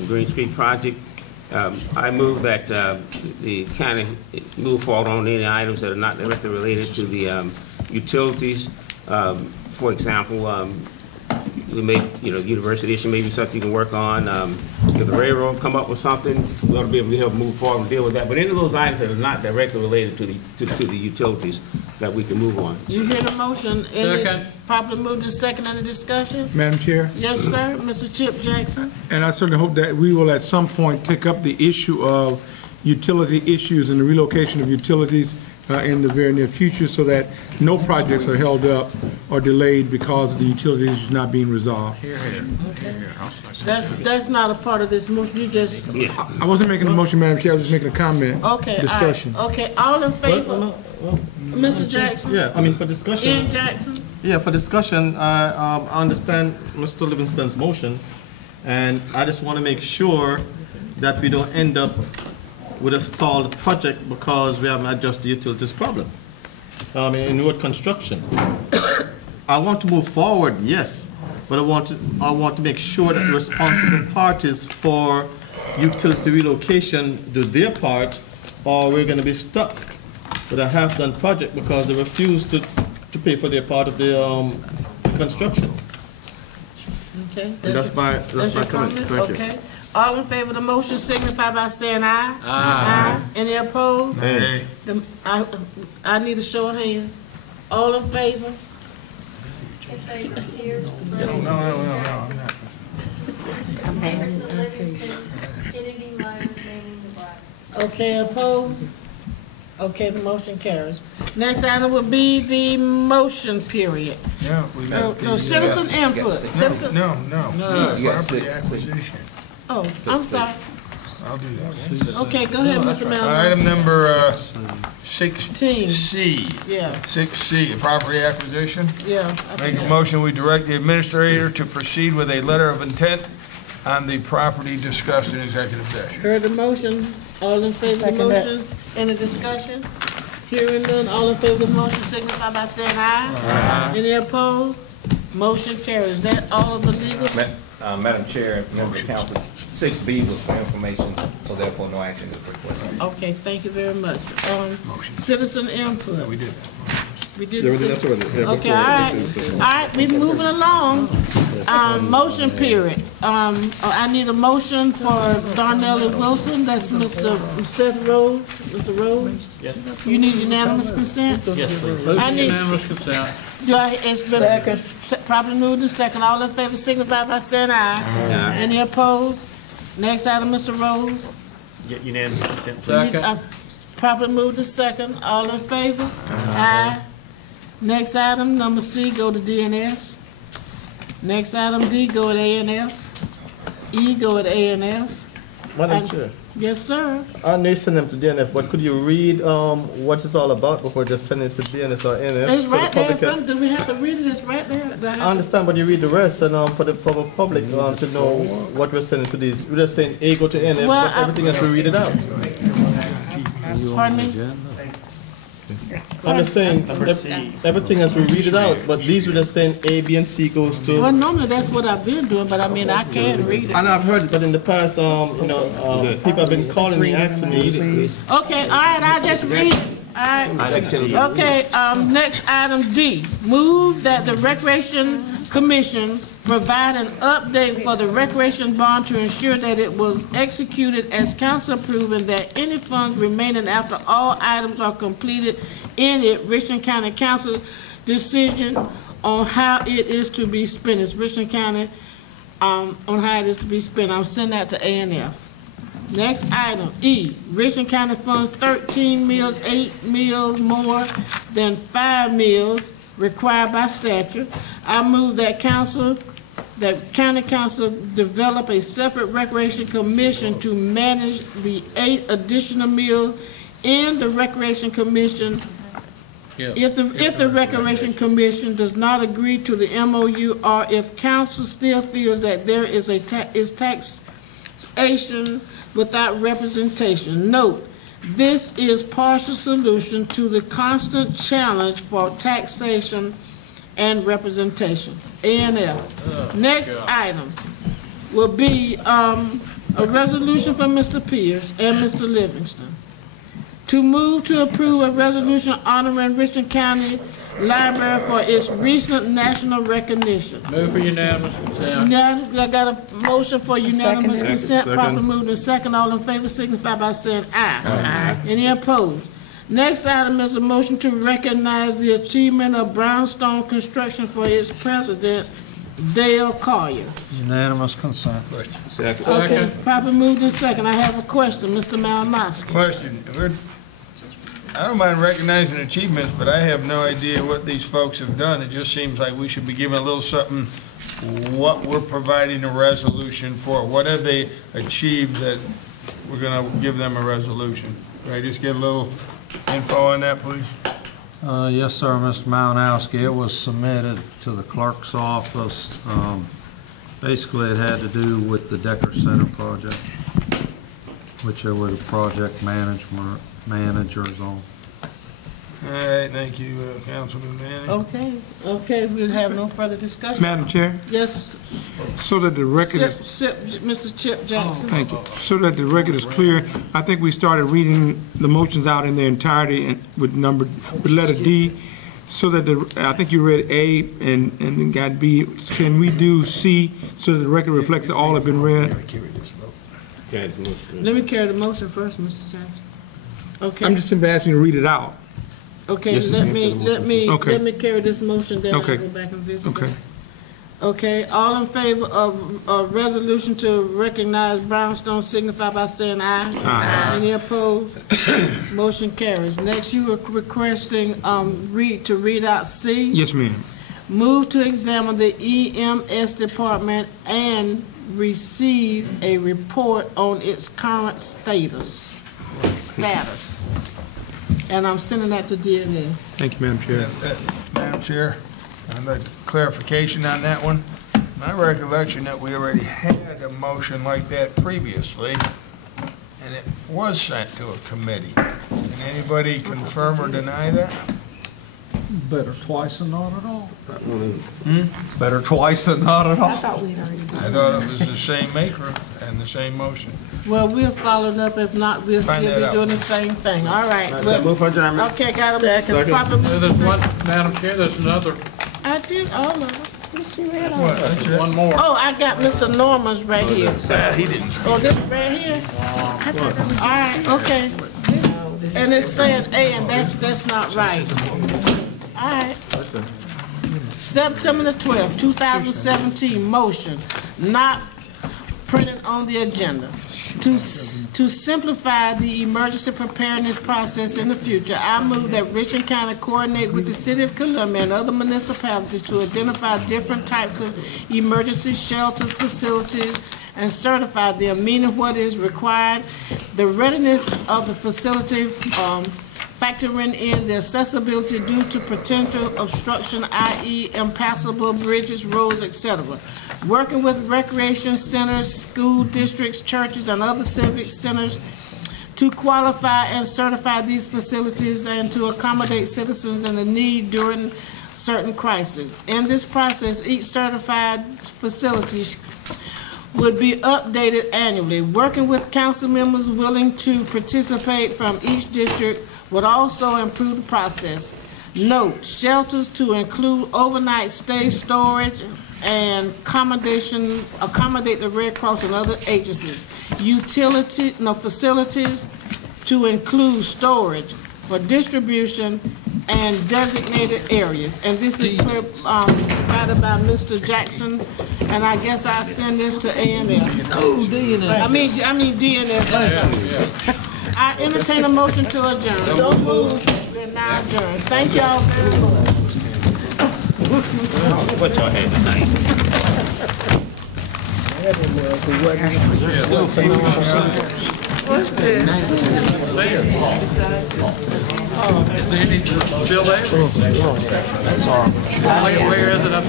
Green Street project. I move that the county move forward on any items that are not directly related to the utilities. For example, we may, university issue may be something you can work on. If the railroad come up with something, we ought to be able to help move forward and deal with that. But any of those items that are not directly related to the utilities, that we can move on. You hear the motion? Second. Properly moved to second. Any discussion? Madam Chair? Yes, sir. Mr. Chip Jackson. And I certainly hope that we will at some point take up the issue of utility issues and the relocation of utilities in the very near future, so that no projects are held up or delayed because of the utility issues not being resolved. Okay. That's not a part of this motion. You just. I wasn't making a motion, Madam Chair. I was just making a comment. Okay. Discussion. All right. Okay. All in favor? Mr. Jackson. Yeah, I mean for discussion. Ian Jackson. Yeah, for discussion, I understand Mr. Livingston's motion, and I just want to make sure that we don't end up with a stalled project because we haven't addressed the utilities problem. In road construction, I want to move forward, yes, but I want to make sure that the responsible parties for utility relocation do their part, or we're going to be stuck with a half-done project because they refuse to pay for their part of the construction. Okay. That's my comment. Thank you. Okay. All in favor of the motion signify by saying aye. Aye. Any opposed? Aye. I need a show of hands. All in favor? No, I'm not. Okay, opposed? Okay, the motion carries. Next item will be the motion period. Yeah, we got No, citizen input. Citizen. No. Property acquisition. Oh, I'm sorry. I'll do that. Okay, go ahead, Mr. Miller. Item number 6C. Yeah, 6C, property acquisition. yeah. Make a motion, we direct the administrator to proceed with a letter of intent on the property discussed in executive session. Heard the motion. All in favor of the motion? Any discussion? Hearing none, all in favor of the motion signify by saying aye. Aye. Any opposed? Motion carries. Is that all of the legal? Madam Chair, members of council, 6B was for information, so therefore no action is requested. Okay, thank you very much. Citizen input. We did. We did. Okay, all right. All right, we moving along. Motion period. I need a motion for Darnell Wilson. That's Mr. Seth Rose. Mr. Rose? Yes. You need unanimous consent? Yes, please. I need. Unanimous consent. It's been properly moved and second. All in favor signify by saying aye. Aye. Any opposed? Next item, Mr. Rose. Get unanimous consent. Second. Properly moved to second. All in favor? Aye. Next item, number C, go to DNS. Next item, D, go at A&F. E, go at A&F. Madam Chair. Yes, sir. I know you send them to DNF, but could you read what it's all about before just sending it to DNS or NF? It's right there in front. Do we have to read it? It's right there. I understand, but you read the rest, and for the public to know what we're sending to these. We're just saying A go to NF, Well, but everything else we read it out. Pardon me? I'm just saying everything else we read it out, but these were just saying A, B, and C goes to. Well, normally that's what I've been doing, but I mean, I can't read it. And I've heard it, but in the past, people have been calling me, asking me. Okay, all right, I'll just read it. All right. Okay, next item D. Move that the Recreation Commission provide an update for the recreation bond to ensure that it was executed as council approved and that any funds remaining after all items are completed in it. Richland County Council decision on how it is to be spent. It's Richland County on how it is to be spent. I'll send that to A&F. Next item, E, Richland County funds 13 meals, 8 meals more than 5 meals required by statute. I move that County Council develop a separate Recreation Commission to manage the 8 additional meals in the Recreation Commission. If the Recreation Commission does not agree to the MOU, or if council still feels that there is taxation without representation. Note, this is partial solution to the constant challenge for taxation and representation. A&F. Next item will be A resolution from Mr. Pierce and Mr. Livingston. To move to approve a resolution honoring Richland County Library for its recent national recognition. Move for unanimous consent. Now, I got a motion for unanimous Second. consent, Second. properly moved and second. All in favor signify by saying aye. Aye. Any opposed? Next item is a motion to recognize the achievement of Brownstone Construction for its president, Dale Collier. Unanimous consent. Second. Okay, properly moved and second. I have a question, Mr. Malinowski. Question, I don't mind recognizing achievements, but I have no idea what these folks have done. It just seems like we should be giving a little something, what we're providing a resolution for. What have they achieved that we're gonna give them a resolution? Can I just get a little info on that, please? Yes, sir, Mr. Malinowski. It was submitted to the clerk's office. Basically, it had to do with the Decker Center project, which there were the project managers on. All right, thank you, Councilman Manning. Okay, we'll have no further discussion. Madam Chair, Yes, so that the record is... Mr. Chip Jackson. Thank you. So that the record is clear, I think we started reading the motions out in their entirety and with letter D, so that I think you read A and then got B. Can we do C so that the record reflects that all have been read? Let me carry the motion first, Mr. Jackson. Okay. I'm just simply asking you to read it out. Okay, Yes, let Okay. me carry this motion, then I'll Okay. go back and visit Okay. it. Okay, all in favor of a resolution to recognize Brownstone signify by saying aye. Aye. Any opposed? Motion carries. Next, you were requesting, to read out C. Yes, ma'am. Move to examine the EMS department and receive a report on its current status. And I'm sending that to DNS. Thank you, Madam Chair. Madam Chair, I'd like clarification on that one. My recollection that we already had a motion like that previously, and it was sent to a committee. Can anybody confirm or deny that? Better twice than not at all. Better twice than not at all. I thought it was the same maker and the same motion. Well, we'll follow it up. If not, we'll Find still that be doing out. the same thing. All right. Move for adjournment. Okay, got a proper move. There's one, Madam Chair, there's another, I did all of them. What, that's it? one more. Oh, I got Mr. Norman's right here. He didn't. Oh, this right here? All right, okay. And it's saying A, and that's not right. All right. September the 12th, 2017, motion, not printed on the agenda. To simplify the emergency preparedness process in the future, I move that Richland County coordinate with the City of Columbia and other municipalities to identify different types of emergency shelters, facilities, and certify them, meaning what is required, the readiness of the facility, factoring in the accessibility due to potential obstruction, i.e. impassable bridges, roads, etc. Working with recreation centers, school districts, churches, and other civic centers to qualify and certify these facilities and to accommodate citizens in the need during certain crises. In this process, each certified facility would be updated annually. Working with council members willing to participate from each district would also improve the process. Note, shelters to include overnight stay, storage, and accommodate the Red Cross and other agencies. Facilities to include storage for distribution and designated areas. And this is provided by Mr. Jackson, and I guess I'll send this to A&F. Oh, DNS. I mean DNS. I entertain a motion to adjourn. So moved. We're now adjourned. Thank y'all very much. What y'all had tonight? Is there any still there? Where is it up?